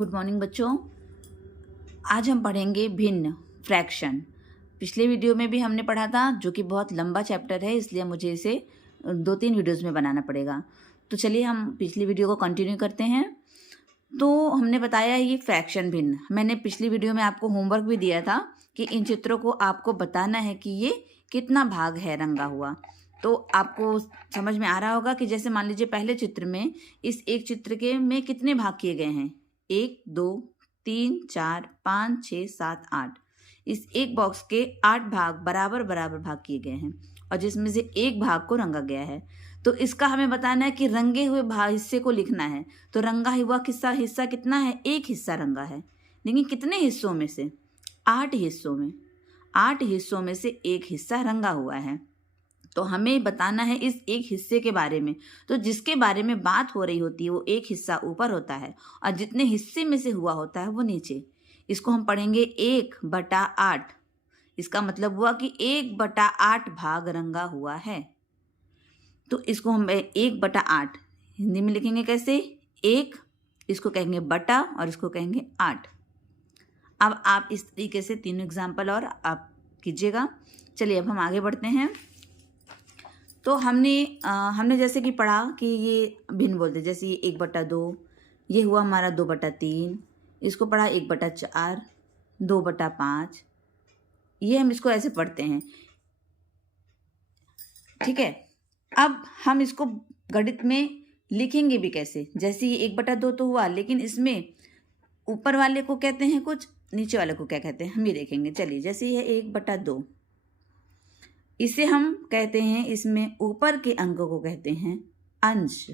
Good morning बच्चों। आज हम पढ़ेंगे भिन्न फ्रैक्शन। पिछले वीडियो में भी हमने पढ़ा था, जो कि बहुत लंबा चैप्टर है, इसलिए मुझे इसे 2-3 वीडियोस में बनाना पड़ेगा। तो चलिए हम पिछली वीडियो को कंटिन्यू करते हैं। तो हमने बताया ये फ्रैक्शन भिन्न। मैंने पिछली वीडियो में आपको होमवर्क भी दिया था कि इन चित्रों को आपको बताना है कि ये कितना भाग है रंगा हुआ। तो आपको समझ में आ रहा होगा कि जैसे मान लीजिए पहले चित्र में इस एक चित्र के में कितने भाग किए गए हैं, 1 2 3 4 5 6 7 8। इस एक बॉक्स के 8 भाग बराबर बराबर भाग किए गए हैं और जिसमें से एक भाग को रंगा गया है। तो इसका हमें बताना है कि रंगे हुए भाग हिस्से को लिखना है। तो रंगा हुआ हिस्सा कितना है, एक हिस्सा रंगा है, लेकिन कितने हिस्सों में से, 8 हिस्सों में। 8 हिस्सों में से एक हिस्सा रंगा हुआ है। तो हमें बताना है इस एक हिस्से के बारे में। तो जिसके बारे में बात हो रही होती है वो एक हिस्सा ऊपर होता है और जितने हिस्से में से हुआ होता है वो नीचे। इसको हम पढ़ेंगे 1/8। इसका मतलब हुआ कि 1/8 भाग रंगा हुआ है। तो इसको हम 1/8 हिंदी में लिखेंगे कैसे, 1, इसको कहेंगे बटा और इसको कहेंगे 8। अब आप इस तरीके से तीनों एग्जाम्पल और आप कीजिएगा। चलिए अब हम आगे बढ़ते हैं। तो हमने जैसे कि पढ़ा कि ये भिन्न बोलते, जैसे ये 1/2, ये हुआ हमारा 2/3। इसको पढ़ा 1/4, 2/5। ये हम इसको ऐसे पढ़ते हैं, ठीक है। अब हम इसको गणित में लिखेंगे भी कैसे। जैसे ये 1/2 तो हुआ, लेकिन इसमें ऊपर वाले को कहते हैं कुछ, नीचे वाले को क्या कहते हैं हम ये देखेंगे। चलिए जैसे ये 1/2, इसे हम कहते हैं, इसमें ऊपर के अंकों को कहते हैं अंश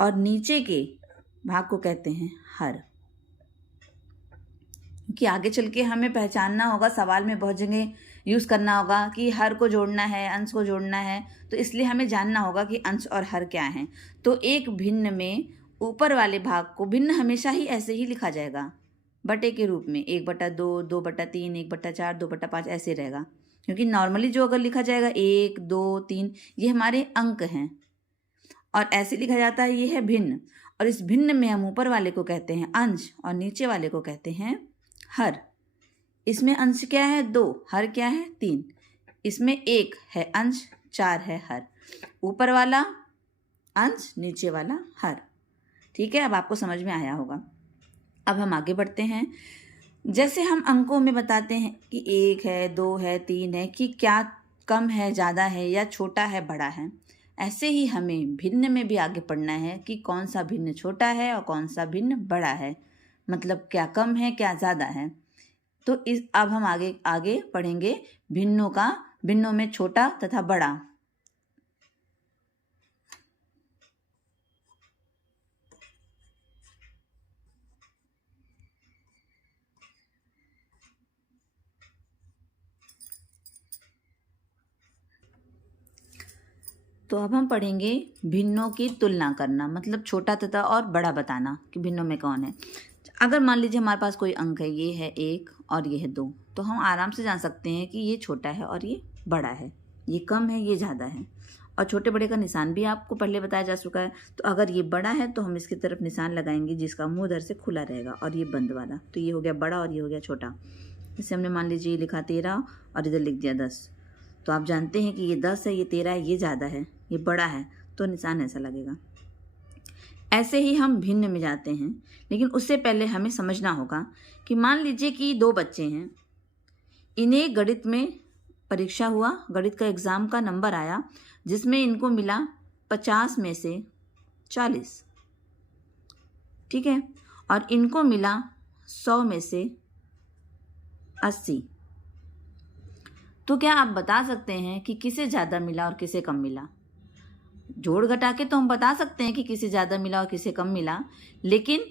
और नीचे के भाग को कहते हैं हर। कि आगे चल के हमें पहचानना होगा, सवाल में बहुत जगह यूज करना होगा कि हर को जोड़ना है, अंश को जोड़ना है, तो इसलिए हमें जानना होगा कि अंश और हर क्या है। तो एक भिन्न में ऊपर वाले भाग को, भिन्न हमेशा ही ऐसे ही लिखा जाएगा बटे के रूप में, 1/2, 2/3, 1/4, 2/5 ऐसे रहेगा। क्योंकि नॉर्मली जो अगर लिखा जाएगा 1 2 3, ये हमारे अंक हैं और ऐसे लिखा जाता है, ये है भिन्न। और इस भिन्न में हम ऊपर वाले को कहते हैं अंश और नीचे वाले को कहते हैं हर। इसमें अंश क्या है 2, हर क्या है 3। इसमें 1 है अंश, 4 है हर। ऊपर वाला अंश, नीचे वाला हर। ठीक है, अब आपको समझ में आया होगा। अब हम आगे बढ़ते हैं। जैसे हम अंकों में बताते हैं कि 1 है, 2 है, 3 है, कि क्या कम है, ज़्यादा है, या छोटा है, बड़ा है, ऐसे ही हमें भिन्न में भी आगे पढ़ना है कि कौन सा भिन्न छोटा है और कौन सा भिन्न बड़ा है, मतलब क्या कम है, क्या ज़्यादा है। तो अब हम आगे पढ़ेंगे भिन्नों में छोटा तथा बड़ा। तो अब हम पढ़ेंगे भिन्नों की तुलना करना, मतलब छोटा तथा और बड़ा बताना कि भिन्नों में कौन है। अगर मान लीजिए हमारे पास कोई अंक है, ये है 1 और ये है 2, तो हम आराम से जान सकते हैं कि ये छोटा है और ये बड़ा है, ये कम है, ये ज़्यादा है। और छोटे बड़े का निशान भी आपको पहले बताया जा चुका है। तो अगर ये बड़ा है तो हम इसकी तरफ निशान लगाएंगे जिसका मुंह इधर से खुला रहेगा, और ये बंद वाला, तो ये हो गया बड़ा और ये हो गया छोटा। जैसे हमने मान लीजिए ये लिखा 13 और इधर लिख दिया 10, तो आप जानते हैं कि ये 10 है, ये 13 है, ये ज़्यादा है, ये बड़ा है, तो निशान ऐसा लगेगा। ऐसे ही हम भिन्न में जाते हैं, लेकिन उससे पहले हमें समझना होगा कि मान लीजिए कि 2 बच्चे हैं, इन्हें गणित में परीक्षा हुआ, गणित का एग्ज़ाम का नंबर आया जिसमें इनको मिला 50 में से 40, ठीक है, और इनको मिला 100 में से 80। तो क्या आप बता सकते हैं कि किसे ज़्यादा मिला और किसे कम मिला? जोड़ घटा के तो हम बता सकते हैं कि किसे ज़्यादा मिला और किसे कम मिला, लेकिन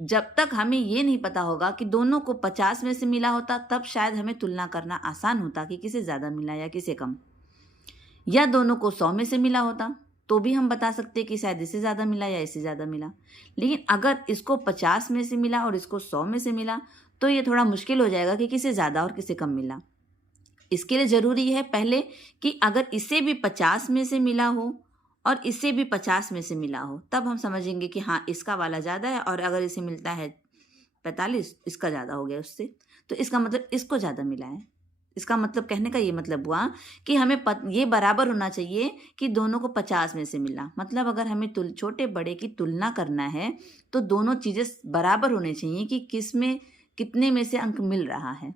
जब तक हमें ये नहीं पता होगा कि दोनों को 50 में से मिला होता, तब शायद हमें तुलना करना आसान होता कि किसे ज़्यादा मिला या किसे कम। या दोनों को 100 में से मिला होता तो भी हम बता सकते कि शायद इसे ज़्यादा मिला या इसे ज़्यादा मिला। लेकिन अगर इसको 50 में से मिला और इसको 100 में से मिला, तो ये थोड़ा मुश्किल हो जाएगा कि किसे ज़्यादा और किसे कम मिला। इसके लिए ज़रूरी है पहले कि अगर इसे भी 50 में से मिला हो और इसे भी 50 में से मिला हो, तब हम समझेंगे कि हाँ इसका वाला ज़्यादा है, और अगर इसे मिलता है 45, इसका ज़्यादा हो गया उससे, तो इसका मतलब इसको ज़्यादा मिला है। इसका मतलब कहने का ये मतलब हुआ कि हमें ये बराबर होना चाहिए कि दोनों को 50 में से मिला। मतलब अगर हमें छोटे बड़े की तुलना करना है तो दोनों चीज़ें बराबर होनी चाहिए कि किस में कितने में से अंक मिल रहा है।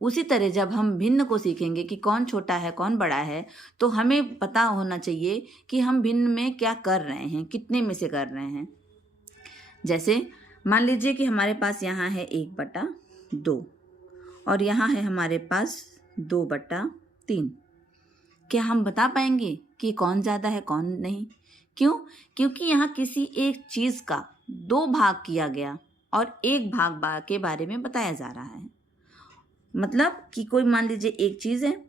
उसी तरह जब हम भिन्न को सीखेंगे कि कौन छोटा है कौन बड़ा है, तो हमें पता होना चाहिए कि हम भिन्न में क्या कर रहे हैं, कितने में से कर रहे हैं। जैसे मान लीजिए कि हमारे पास यहाँ है 1/2 और यहाँ है हमारे पास 2/3। क्या हम बता पाएंगे कि कौन ज़्यादा है कौन नहीं? क्यों? क्योंकि यहाँ किसी एक चीज़ का 2 भाग किया गया और 1 भाग के बारे में बताया जा रहा है। मतलब कि कोई मान लीजिए एक चीज़ है,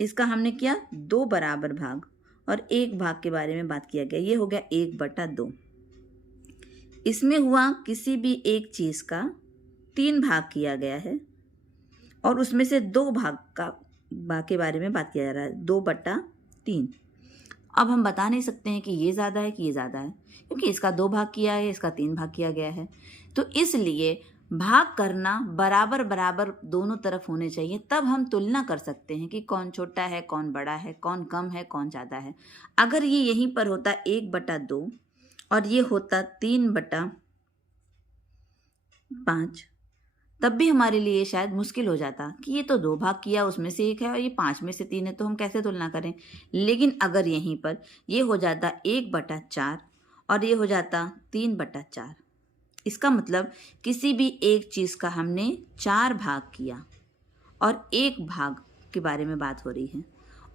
इसका हमने किया 2 बराबर भाग और 1 भाग के बारे में बात किया गया, ये हो गया 1/2। इसमें हुआ किसी भी एक चीज़ का 3 भाग किया गया है और उसमें से 2 भाग के बारे में बात किया जा रहा है, 2/3। अब हम बता नहीं सकते हैं कि ये ज़्यादा है कि ये ज़्यादा है, क्योंकि इसका 2 भाग किया है, इसका 3 भाग किया गया है। तो इसलिए भाग करना बराबर बराबर दोनों तरफ होने चाहिए, तब हम तुलना कर सकते हैं कि कौन छोटा है कौन बड़ा है, कौन कम है कौन ज़्यादा है। अगर ये यहीं पर होता 1/2 और ये होता 3/5, तब भी हमारे लिए शायद मुश्किल हो जाता कि ये तो 2 भाग किया, उसमें से 1 है और ये 5 में से 3 है, तो हम कैसे तुलना करें। लेकिन अगर यहीं पर ये हो जाता 1/4 और ये हो जाता 3/4, इसका मतलब किसी भी एक चीज़ का हमने 4 भाग किया और 1 भाग के बारे में बात हो रही है,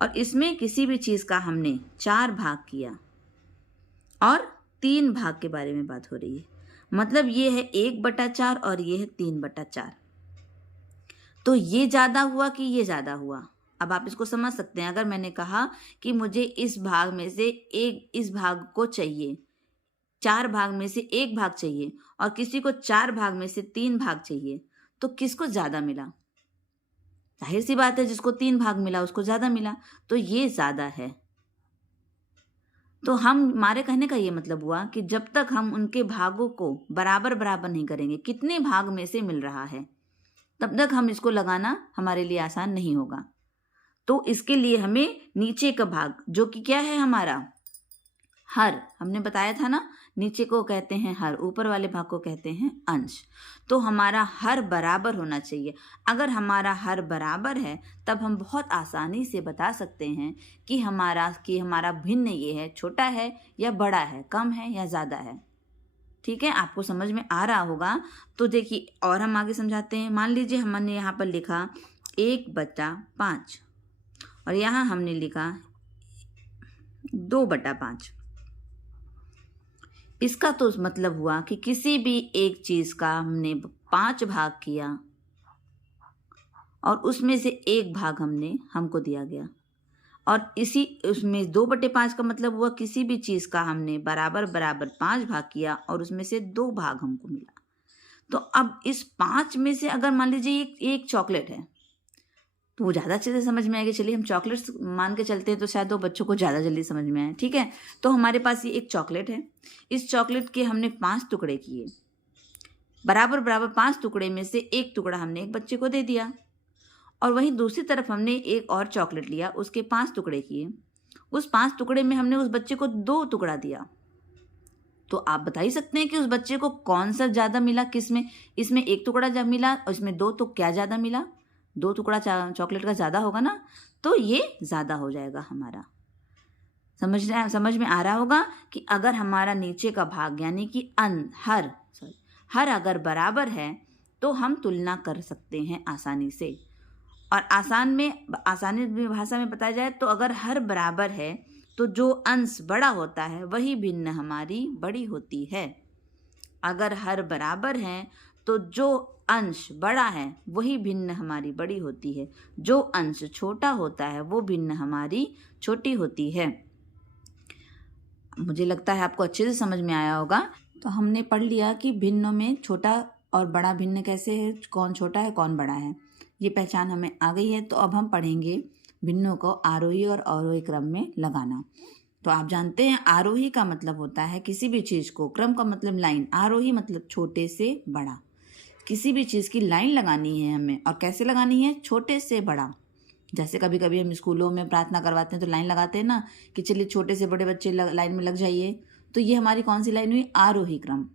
और इसमें किसी भी चीज़ का हमने 4 भाग किया और 3 भाग के बारे में बात हो रही है। मतलब ये है 1/4 और ये है 3/4। तो ये ज़्यादा हुआ कि ये ज़्यादा हुआ? अब आप इसको समझ सकते हैं। अगर मैंने कहा कि मुझे इस भाग में से इस भाग को चाहिए, 4 भाग में से 1 भाग चाहिए, और किसी को 4 भाग में से 3 भाग चाहिए, तो किसको ज़्यादा मिला? जाहिर सी बात है जिसको 3 भाग मिला उसको ज़्यादा मिला, तो ये ज़्यादा है। तो हमारे कहने का ये मतलब हुआ कि जब तक हम उनके भागों को बराबर बराबर नहीं करेंगे, कितने भाग में से मिल रहा है, तब तक हम इसको लगाना हमारे लिए आसान नहीं होगा। तो इसके लिए हमें नीचे का भाग, जो कि क्या है हमारा हर, हमने बताया था ना, नीचे को कहते हैं हर, ऊपर वाले भाग को कहते हैं अंश। तो हमारा हर बराबर होना चाहिए। अगर हमारा हर बराबर है तब हम बहुत आसानी से बता सकते हैं कि हमारा भिन्न ये है, छोटा है या बड़ा है, कम है या ज़्यादा है। ठीक है, आपको समझ में आ रहा होगा। तो देखिए और हम आगे समझाते हैं। मान लीजिए हमने यहाँ पर लिखा 1/5 और यहाँ हमने लिखा 2/5। इसका तो मतलब हुआ कि किसी भी एक चीज़ का हमने 5 भाग किया और उसमें से 1 भाग हमको दिया गया, और उसमें 2/5 का मतलब हुआ किसी भी चीज़ का हमने बराबर बराबर 5 भाग किया और उसमें से 2 भाग हमको मिला। तो अब इस 5 में से अगर मान लीजिए एक चॉकलेट है, तो वो ज़्यादा अच्छे से समझ में आएगी। चलिए हम चॉकलेट्स मान के चलते हैं, तो शायद वो बच्चों को ज़्यादा जल्दी समझ में आए। ठीक है, तो हमारे पास ये एक चॉकलेट है। इस चॉकलेट के हमने 5 टुकड़े किए, बराबर बराबर 5 टुकड़े में से 1 टुकड़ा हमने एक बच्चे को दे दिया, और वहीं दूसरी तरफ हमने एक और चॉकलेट लिया, उसके 5 टुकड़े किए। उस 5 टुकड़े में हमने उस बच्चे को 2 टुकड़ा दिया। तो आप बता ही सकते हैं कि उस बच्चे को कौन सा ज़्यादा मिला, किसमें? इसमें 1 टुकड़ा जब मिला और इसमें 2, तो क्या ज़्यादा मिला? 2 टुकड़ा चॉकलेट का ज़्यादा होगा ना, तो ये ज़्यादा हो जाएगा हमारा। समझ में आ रहा होगा कि अगर हमारा नीचे का भाग यानी कि हर अगर बराबर है तो हम तुलना कर सकते हैं आसानी से। और आसानी भाषा में बताया जाए तो अगर हर बराबर है तो जो अंश बड़ा होता है वही भिन्न हमारी बड़ी होती है। अगर हर बराबर है तो जो अंश बड़ा है वही भिन्न हमारी बड़ी होती है, जो अंश छोटा होता है वो भिन्न हमारी छोटी होती है। मुझे लगता है आपको अच्छे से समझ में आया होगा। तो हमने पढ़ लिया कि भिन्नों में छोटा और बड़ा भिन्न कैसे है, कौन छोटा है कौन बड़ा है, ये पहचान हमें आ गई है। तो अब हम पढ़ेंगे भिन्नों को आरोही और अवरोही क्रम में लगाना। तो आप जानते हैं आरोही का मतलब होता है किसी भी चीज़ को, क्रम का मतलब लाइन, आरोही मतलब छोटे से बड़ा। किसी भी चीज़ की लाइन लगानी है हमें, और कैसे लगानी है? छोटे से बड़ा। जैसे कभी कभी हम स्कूलों में प्रार्थना करवाते हैं तो लाइन लगाते हैं ना कि चलिए छोटे से बड़े बच्चे लाइन में लग जाइए। तो ये हमारी कौन सी लाइन हुई? आरोही क्रम।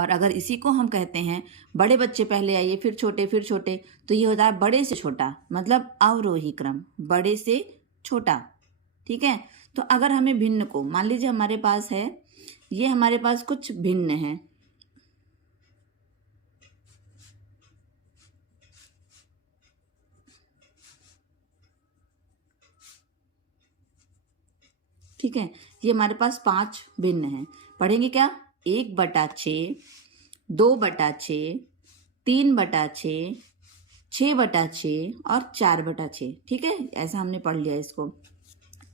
और अगर इसी को हम कहते हैं बड़े बच्चे पहले आइए फिर छोटे, तो ये होता है बड़े से छोटा, मतलब अवरोही क्रम, बड़े से छोटा। ठीक है। तो अगर हमें भिन्न को, मान लीजिए हमारे पास है, ये हमारे पास कुछ भिन्न है, ठीक है, ये हमारे पास 5 भिन्न हैं। पढ़ेंगे क्या? 1/6, 2/6, 3/6, 6/6 और 4/6। ठीक है, ऐसा हमने पढ़ लिया इसको।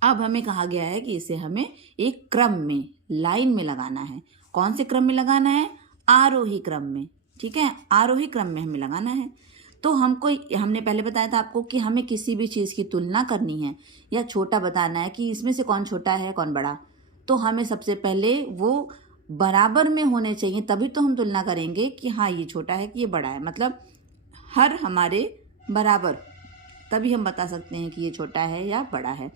अब हमें कहा गया है कि इसे हमें एक क्रम में, लाइन में लगाना है। कौन से क्रम में लगाना है? आरोही क्रम में। ठीक है, आरोही क्रम में हमें लगाना है। तो हमने पहले बताया था आपको कि हमें किसी भी चीज़ की तुलना करनी है या छोटा बताना है कि इसमें से कौन छोटा है कौन बड़ा, तो हमें सबसे पहले वो बराबर में होने चाहिए, तभी तो हम तुलना करेंगे कि हाँ ये छोटा है कि ये बड़ा है। मतलब हर हमारे बराबर, तभी हम बता सकते हैं कि ये छोटा है या बड़ा है।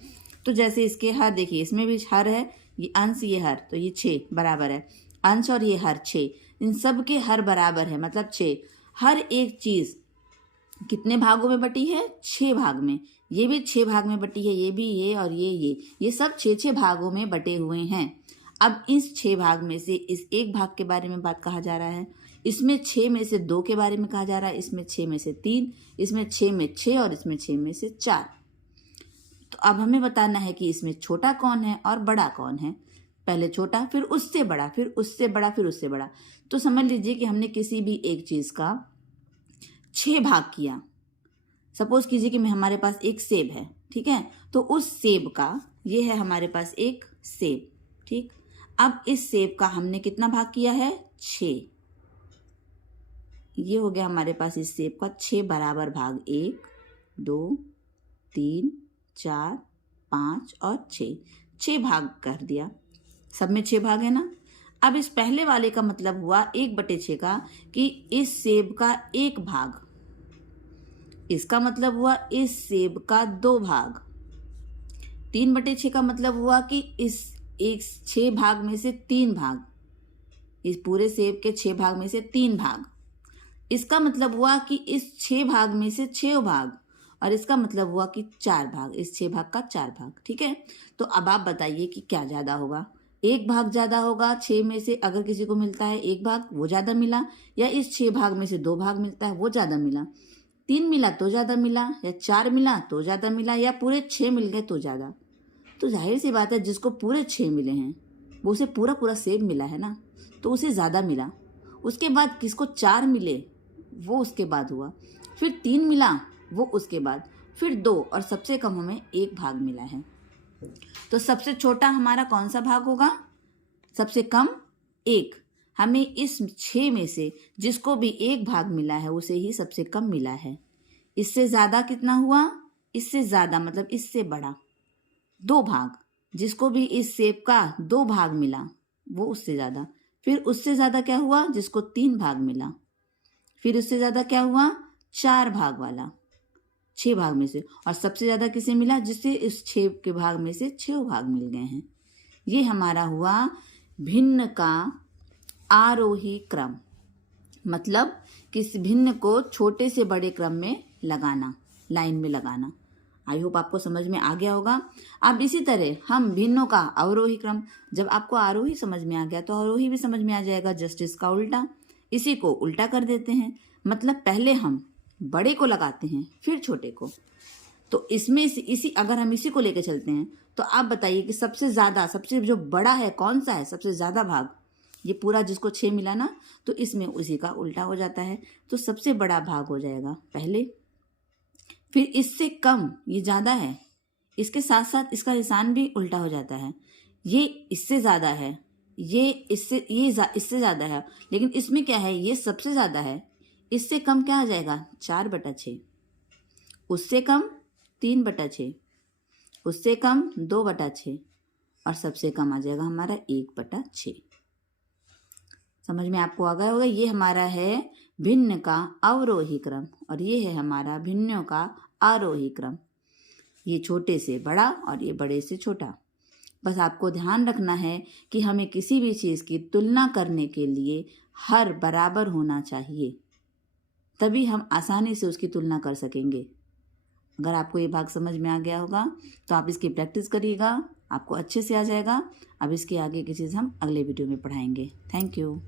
तो जैसे इसके हर देखिए, इसमें भी हर है, ये अंश ये हर, तो ये 6 बराबर है। अंश और ये हर 6, इन सब के हर बराबर है, मतलब 6। हर एक चीज़ कितने भागों में बटी है? 6 भाग में। ये भी 6 भाग में बटी है, ये भी, ये और ये सब 6 भागों में बटे हुए हैं। अब इस 6 भाग में से इस एक भाग के बारे में बात कहा जा रहा है, इसमें 6 में से 2 के बारे में कहा जा रहा है, इसमें 6 में से 3, इसमें 6 में 6 और इसमें 6 में से 4। तो अब हमें बताना है कि इसमें छोटा कौन है और बड़ा कौन है। पहले छोटा, फिर उससे बड़ा, फिर उससे बड़ा, फिर उससे बड़ा। तो समझ लीजिए कि हमने किसी भी एक चीज़ का 6 भाग किया। सपोज कीजिए कि हमारे पास एक सेब है, ठीक है, तो उस सेब का, ये है हमारे पास एक सेब, ठीक। अब इस सेब का हमने कितना भाग किया है? 6। ये हो गया हमारे पास इस सेब का 6 बराबर भाग, 1 2 3 4 5 और 6 भाग कर दिया। सब में 6 भाग है ना। अब इस पहले वाले का मतलब हुआ 1/6 का कि इस सेब का 1 भाग, इसका मतलब हुआ इस सेब का 2 भाग। 3/6 का मतलब हुआ कि इस एक 6 भाग में से 3 भाग, इस पूरे सेब के 6 भाग में से 3 भाग। इसका मतलब हुआ कि इस 6 भाग में से 6 भाग, और इसका मतलब हुआ कि 4 भाग, इस 6 भाग का 4 भाग। ठीक है, तो अब आप बताइए कि क्या ज़्यादा होगा? 1 भाग ज़्यादा होगा 6 में से, अगर किसी को मिलता है 1 भाग वो ज़्यादा मिला, या इस 6 भाग में से 2 भाग मिलता है वो ज़्यादा मिला, 3 मिला तो ज़्यादा मिला, या 4 मिला तो ज़्यादा मिला, या पूरे 6 मिल गए तो ज़्यादा। तो जाहिर सी बात है जिसको पूरे 6 मिले हैं वो उसे पूरा पूरा सेब मिला है ना, तो उसे ज़्यादा मिला। उसके बाद किसको 4 मिले वो उसके बाद हुआ, फिर 3 मिला वो उसके बाद, फिर 2, और सबसे कम हमें 1 भाग मिला है। तो सबसे छोटा हमारा कौन सा भाग होगा? सबसे कम 1। हमें इस 6 में से जिसको भी 1 भाग मिला है उसे ही सबसे कम मिला है। इससे ज़्यादा कितना हुआ? इससे ज़्यादा मतलब इससे बड़ा 2 भाग, जिसको भी इस सेब का 2 भाग मिला वो उससे ज़्यादा। फिर उससे ज़्यादा क्या हुआ? जिसको 3 भाग मिला। फिर उससे ज़्यादा क्या हुआ? 4 भाग वाला 6 भाग में से। और सबसे ज़्यादा किसे मिला? जिससे इस 6 के भाग में से 6 भाग मिल गए हैं। ये हमारा हुआ भिन्न का आरोही क्रम, मतलब किस भिन्न को छोटे से बड़े क्रम में लगाना, लाइन में लगाना। आई होप आपको समझ में आ गया होगा। अब इसी तरह हम भिन्नों का अवरोही क्रम, जब आपको आरोही समझ में आ गया तो अवरोही भी समझ में आ जाएगा, जस्ट इसका उल्टा। इसी को उल्टा कर देते हैं, मतलब पहले हम बड़े को लगाते हैं फिर छोटे को। तो इसमें इसी अगर हम इसी को लेकर चलते हैं तो आप बताइए कि सबसे ज़्यादा, सबसे जो बड़ा है कौन सा है? सबसे ज़्यादा भाग, ये पूरा जिसको 6 मिला ना, तो इसमें उसी का उल्टा हो जाता है। तो सबसे बड़ा भाग हो जाएगा पहले, फिर इससे कम, ये ज़्यादा है, इसके साथ साथ इसका निशान भी उल्टा हो जाता है। ये इससे ज़्यादा है, ये इससे ज़्यादा है, लेकिन इसमें क्या है? ये सबसे ज़्यादा है। इससे कम क्या आ जाएगा? 4/6। उससे कम 3/6, उससे कम 2/6, और सबसे कम आ जाएगा हमारा 1/6। समझ में आपको आ गया होगा। ये हमारा है भिन्न का अवरोही क्रम और ये है हमारा भिन्नों का आरोही क्रम। ये छोटे से बड़ा और ये बड़े से छोटा। बस आपको ध्यान रखना है कि हमें किसी भी चीज़ की तुलना करने के लिए हर बराबर होना चाहिए, तभी हम आसानी से उसकी तुलना कर सकेंगे। अगर आपको ये भाग समझ में आ गया होगा तो आप इसकी प्रैक्टिस करिएगा, आपको अच्छे से आ जाएगा। अब इसके आगे की चीज़ हम अगले वीडियो में पढ़ाएंगे। Thank you.